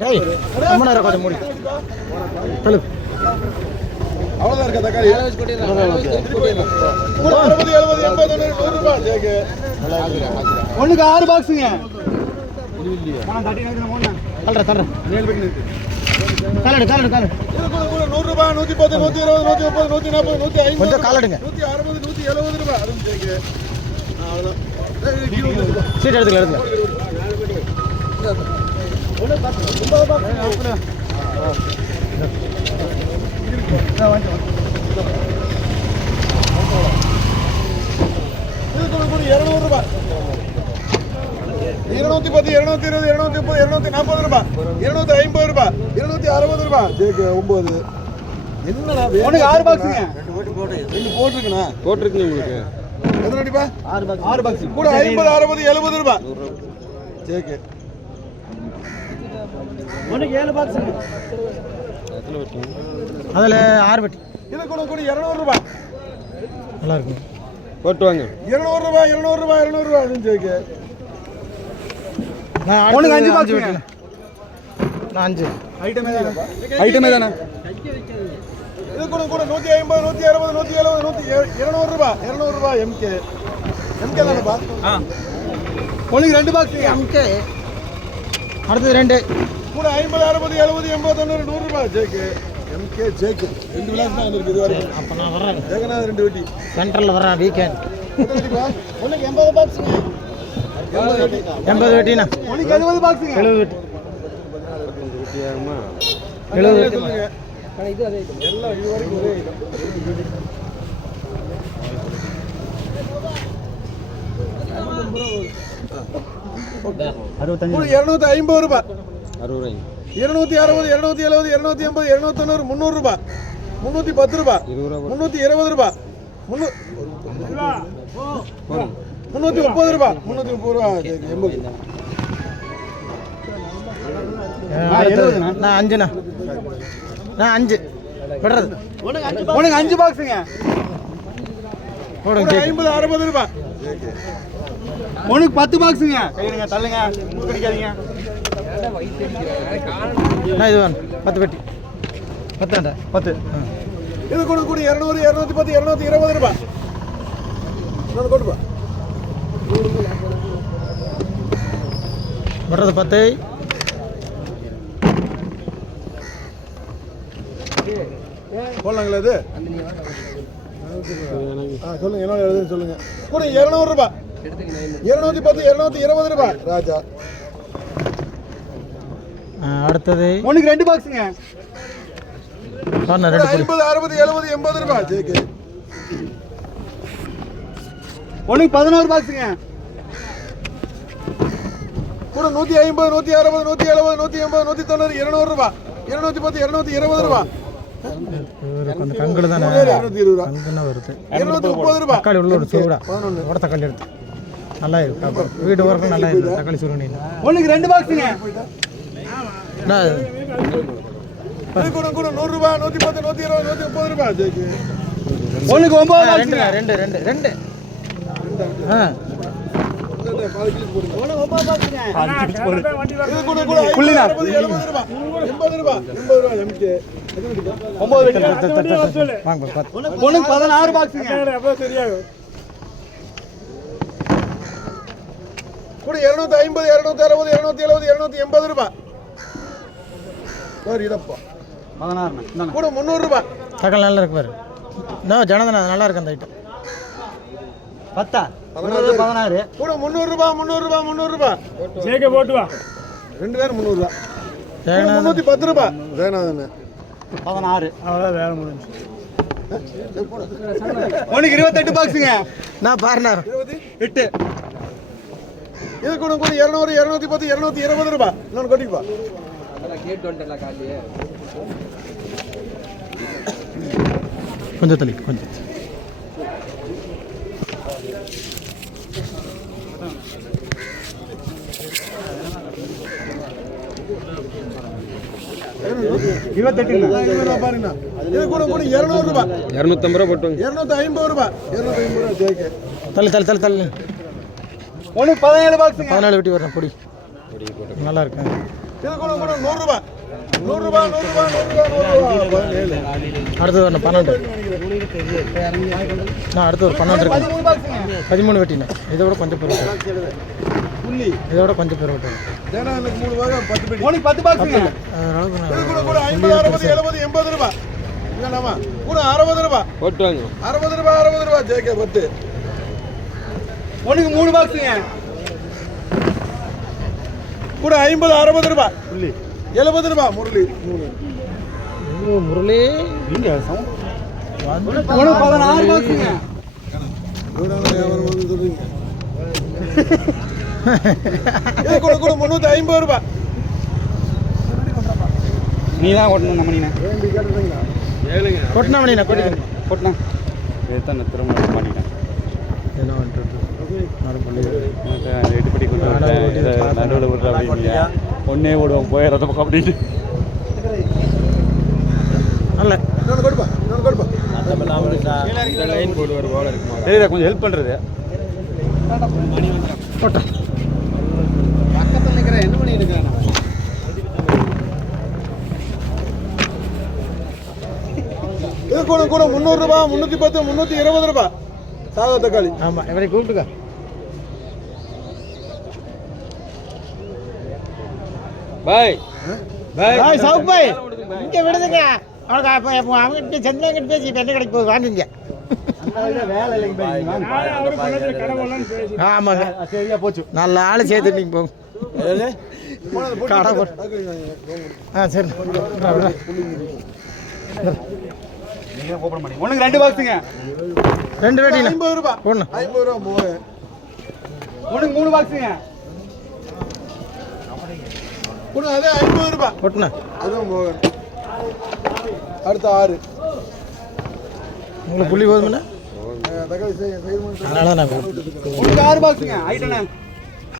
டேய் அம்மனா இருக்க கொஞ்சம் மூடி சொல்லு அவ்வளவுதான் இருக்க தக்காளி 60 70 80 100 ரூபாய் ஜேகே ஒண்ணுக்கு 6 பாக்ஸ்ங்க நான் தட்டி நைட்ல போறேன் தள்ளுற மேல் பெட்டி இருக்கு காலடு இது 100 ரூபாய் 110 120 130 140 150 கொஞ்சம் காலடுங்க 160 170 ரூபாய் அதுவும் ஜேகே அவ்வளவுதான் சீட் எடுத்துங்க அதில் 6 பெட்டி இது கூட 200 ரூபாய் நல்லா இருக்கும் போட்டு வாங்க 200 ரூபாய் அதுவும் ஜேகே ஒன்று 5 பாக்ஸ் நான் 5 ஐட்டமே தானே இது கூட 150 160 170 200 ரூபாய் எம்கே தானேப்பா ஒன்றுக்கு 2 பாக்ஸ் எம்கே அடுத்தது 2 கூட 50 60 70 80 90 100 ரூபாய் ஜேகே எம்கே ஜேகே ரெண்டு விலாஸ் தான் இருக்கு இது வரைக்கும். அப்போ நான் வர்றேன் ஜெகநாத் 2 வெட்டி சென்ட்ரலில் வர்றேன் வீக்கெண்ட் ஒன்றுக்கு 80 பாக்ஸுங்க 80 வெட்டிண்ணா ஒன்றுக்கு 70 பாக்ஸுங்க 70 வெட்டி 70 வெட்டி எல்லாம் இது வரைக்கும் ஒரே ஐட்டம். கூட 250 ரூபாய் 60 260 270 280 290 300 ரூபாய் 310 ரூபாய் 320 ரூபாய் 330 ரூபாய் 330 ரூபாய் 80 நான் 5ண்ணா நான் 5 விடுறது உனக்கு 5 பாக்ஸுங்க போடுங்க 50 60 ரூபாய் உனக்கு 10 பாக்ஸுங்க கையிடுங்க தள்ளுங்க கிடைக்காதீங்க நான் இது வேணும் 10 பெட்டி 10 இது கூட 200 210 220 ரூபாய் நான் கொடுப்பா வர்றது 10 போடலாங்களா இது சொல்லுங்க என்ன எழுதுன்னு சொல்லுங்க கூட 200 ரூபாய் 210 220 ரூபாய் ராஜா அடுத்தது ஒன்றுக்கு 2 பாக்ஸுங்க 50 60 70 80 ரூபாய் ஜேகே ஒன்றுக்கு 11 பாக்ஸுங்க கூட 150 160 170 180 190 200 ரூபாய் 210 220 ரூபாய் அந்த கங்கல் தானே 220 ரூபாய் கங்குன்னா வருது 230 ரூபாய் தக்காளி உள்ள ஒரு சூடா உட தக்காளி எடுத்து நல்லா இருக்கு வீடு வரக்கும் நல்லா இருக்கு தக்காளி சுருணி ஒன்றுக்கு 2 பாக்ஸுங்க கூட 100 ரூபாய் 110 120 130 ரூபாய் ஜேகே ஒன்றுக்கு 9 பாக்ஸுங்க 2 16 பாக்ஸுங்க கூட 250 260 270 280 ரூபாய் இதப்பா 16 கூட 300 ரூபாய் தக்காளி நல்லா இருக்கு பாரு ஜனதனா நல்லா இருக்கு அந்த ஐட்டம் 16 கூட 300 ரூபாய் ஜேகே போட்டு வா ரெண்டு பேரும் 300 ரூபாய் 310 ரூபாய் ஜெகநாதன் 16 அவ்வளோதான் வேலை முடிஞ்சு உனக்கு 28 பாக்ஸுங்க நான் பாருண்ணா 8 இது கூட 200 210 220 ரூபாய் இன்னொன்று கொட்டிப்பா கொஞ்சம் தள்ளி கொஞ்சம் பாருங்க இது கூட 200 ரூபாய் 250 ரூபா போட்டு 250 ரூபாய் 250 ரூபாய் ஜேகே தள்ளு ஒன்று 17 பாக்ஸுங்க 17 வெட்டி வரேன் பொடி நல்லா இருக்கு இது கூட கூட 100 ரூபாய் 100 ரூபாய் 100 ரூபாய் 100 ரூபாய் 17 அடுத்தது ஒன்று 12 நான் அடுத்து ஒரு 12 இருக்கு 13 பாக்ஸுங்க 13 வெட்டினேன் இதோட கொஞ்சம் பேர் விட்டேன் புள்ளி இதோட கொஞ்சம் பேர் விட்டேன் தேனா எனக்கு 3 பாக 10 பெட்டி உனக்கு 10 பாக்ஸுங்க இது கூட கூட 50 60 70 80 ரூபாய் என்னமா கூட 60 ரூபாய் போட்டு வாங்க 60 ரூபாய் ஜேகே 10 உனக்கு 3 பாக்ஸுங்க கூட 50 60 ரூபாய் புள்ளி 70 ரூபாய் முரளி முரளி இங்க உனக்கு 16 பாக்ஸுங்க இது கூட கூட 350 ரூபாய் நீ தான் ஓட்டணும் நம்ம நீங்க கொட்டினா மணி நான் கொட்டிக்கிறேன் ஓட்டனா எத்தனை திரும்ப பண்ணிட்டேன் என்ன பண்ணுறது எட்டு படி நடுவில் விடுற அப்படின்னு ஒன்னே ஓடுவோம் போய் ரத்த பக்கம் அப்படின்னு அல்ல இன்னொன்று கொடுப்பா லைன் போர்டு ஒரு போல இருக்குமா சரிடா கொஞ்சம் ஹெல்ப் பண்ணுறது போட்டேன் பக்கத்தில் நிற்கிறேன் என்ன பண்ணிட்டு இருக்கிறேன் இது கூட கூட 300 ரூபாய் 310 320 ரூபாய் சாதா தக்காளி ஆமாம் இவரை கூப்பிட்டுக்க பாய் பாய் சவுக் பாய் இங்கே விடுதுங்க அவனுக்கு அப்போ அவங்ககிட்ட சந்திரங்கிட்ட பேசி இப்போ என்ன கிடைக்க போகுது வாங்குங்க வேலை இல்லைங்க ஆமாங்க சரியா போச்சு நல்ல ஆள் சேர்த்து நீங்கள் போங்க கடை போட்டு ஆ சரி நீங்க ஓபன் பண்ணி உனக்கு 2 பாக்ஸுங்க 2 வெட்டினேன் 50 ரூபாய் ஒன்று 50 ரூபாய் மோகன் உனக்கு 3 பாக்ஸுங்க கூட அதே 50 ரூபாய் கொட்டினேன் அதுவும் மோகன் அடுத்த 6 உங்களுக்கு புள்ளி போதுமில்ல தக்காளி அதனால நான் உனக்கு 6 பாக்ஸுங்க ஐட்டண்ணே